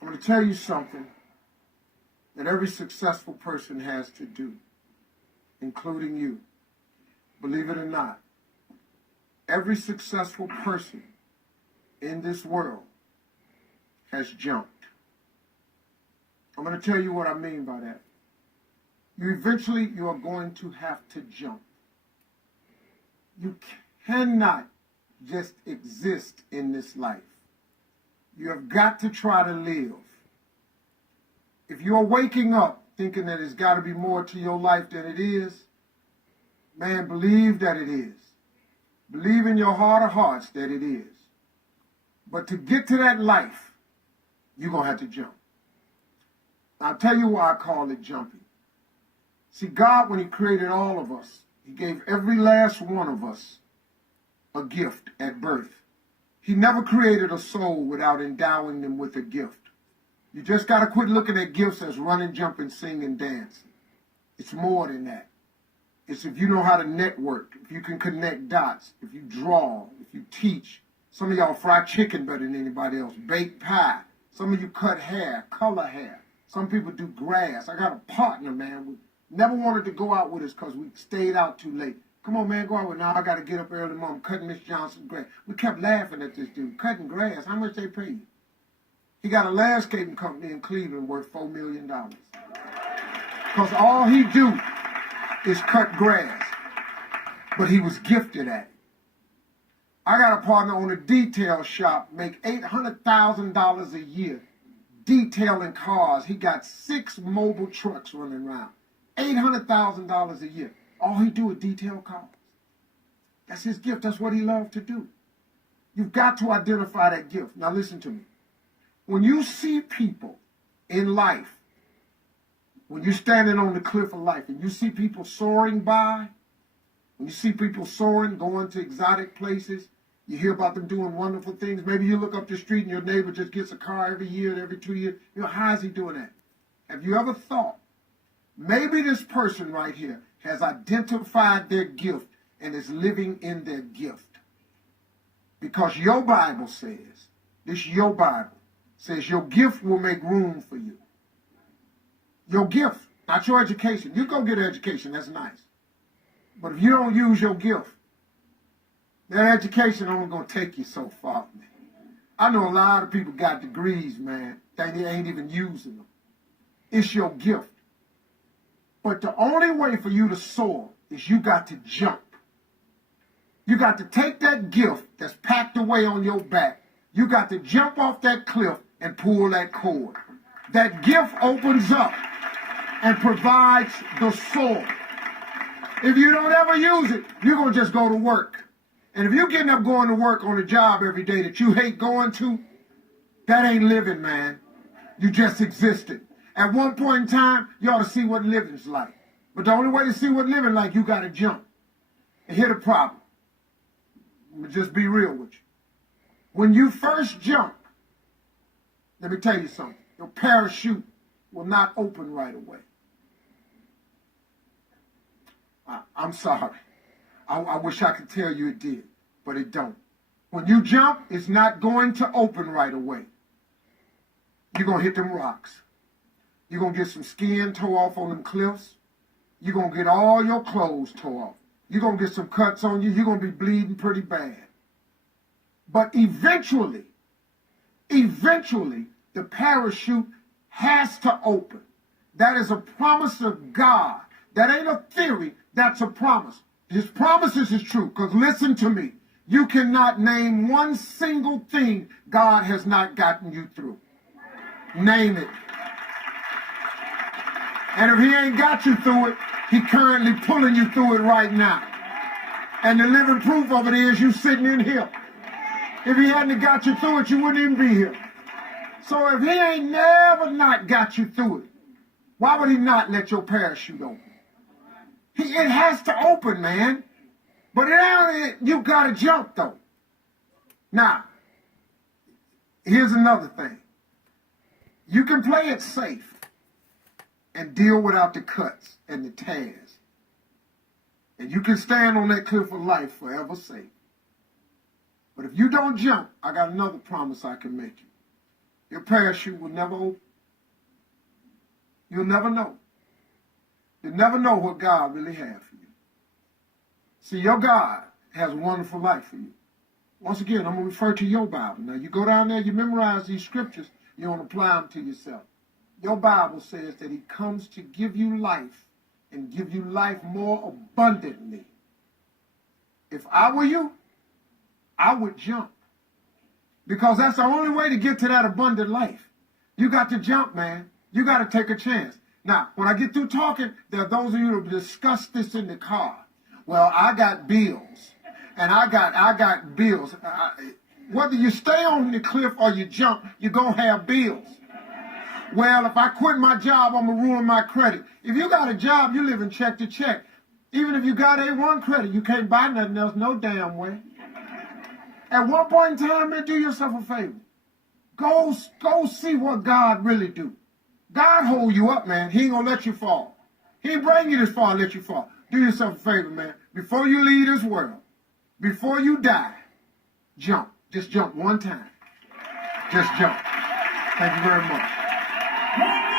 I'm going to tell you something that every successful person has to do, including you. Believe it or not, every successful person in this world has jumped. I'm going to tell you what I mean by that. You are going to have to jump. You cannot just exist in this life. You have got to try to live. If you're waking up thinking that there's got to be more to your life than it is, man, believe that it is. Believe in your heart of hearts that it is. But to get to that life, you're going to have to jump. I'll tell you why I call it jumping. See, God, when he created all of us, he gave every last one of us a gift at birth. He never created a soul without endowing them with a gift. You just got to quit looking at gifts as running, jumping, singing, dancing. It's more than that. It's if you know how to network, if you can connect dots, if you draw, if you teach. Some of y'all fry chicken better than anybody else, bake pie. Some of you cut hair, color hair. Some people do grass. I got a partner, man. We never wanted to go out with us because we stayed out too late. Come on, man, go out with now. I got to get up early tomorrow. I'm cutting Miss Johnson's grass. We kept laughing at this dude. Cutting grass. How much they pay you? He got a landscaping company in Cleveland worth $4 million. Because all he do is cut grass. But he was gifted at it. I got a partner on a detail shop, make $800,000 a year detailing cars. He got 6 mobile trucks running around. $800,000 a year. All he do is detail cars. That's his gift. That's what he loved to do. You've got to identify that gift. Now listen to me. When you see people in life, when you're standing on the cliff of life and you see people soaring by, when you see people soaring, going to exotic places, you hear about them doing wonderful things. Maybe you look up the street and your neighbor just gets a car every year, every 2 years. You know, how is he doing that? Have you ever thought, maybe this person right here has identified their gift and is living in their gift? Because your Bible says, your Bible says your gift will make room for you. Your gift, not your education. You go get an education, that's nice. But if you don't use your gift, that education only going to take you so far, man. I know a lot of people got degrees, man. They ain't even using them. It's your gift. But the only way for you to soar is you got to jump. You got to take that gift that's packed away on your back. You got to jump off that cliff and pull that cord. That gift opens up and provides the soul. If you don't ever use it, you're going to just go to work. And if you're getting up going to work on a job every day that you hate going to, that ain't living, man. You just existed. At one point in time, you ought to see what living's like. But the only way to see what living like, you got to jump. And here's the problem. I'm going to just be real with you. When you first jump, let me tell you something. Your parachute will not open right away. I'm sorry. I wish I could tell you it did, but it don't. When you jump, it's not going to open right away. You're going to hit them rocks. You're going to get some skin tore off on them cliffs. You're going to get all your clothes tore off. You're going to get some cuts on you. You're going to be bleeding pretty bad. But eventually, the parachute has to open. That is a promise of God. That ain't a theory. That's a promise. His promises is true. Because listen to me. You cannot name one single thing God has not gotten you through. Name it. And if he ain't got you through it, he currently pulling you through it right now. And the living proof of it is you sitting in here. If he hadn't got you through it, you wouldn't even be here. So if he ain't never not got you through it, why would he not let your parachute open? It has to open, man. But you got to jump, though. Now, here's another thing. You can play it safe and deal without the cuts and the tears. And you can stand on that cliff of life forever safe. But if you don't jump, I got another promise I can make you. Your parachute will never open. You'll never know. You'll never know what God really has for you. See, your God has a wonderful life for you. Once again, I'm going to refer to your Bible. Now, you go down there, you memorize these scriptures, you don't apply them to yourself. Your Bible says that he comes to give you life and give you life more abundantly. If I were you, I would jump. Because that's the only way to get to that abundant life. You got to jump, man. You got to take a chance. Now, when I get through talking, there are those of you who discuss this in the car. Well, I got bills. And I got bills. Whether you stay on the cliff or you jump, you're going to have bills. Well, if I quit my job, I'm going to ruin my credit. If you got a job, you living check to check. Even if you got A1 credit, you can't buy nothing else no damn way. At one point in time, man, do yourself a favor. Go see what God really do. God hold you up, man. He ain't going to let you fall. He ain't bring you this far and let you fall. Do yourself a favor, man. Before you leave this world, before you die, jump. Just jump one time. Just jump. Thank you very much.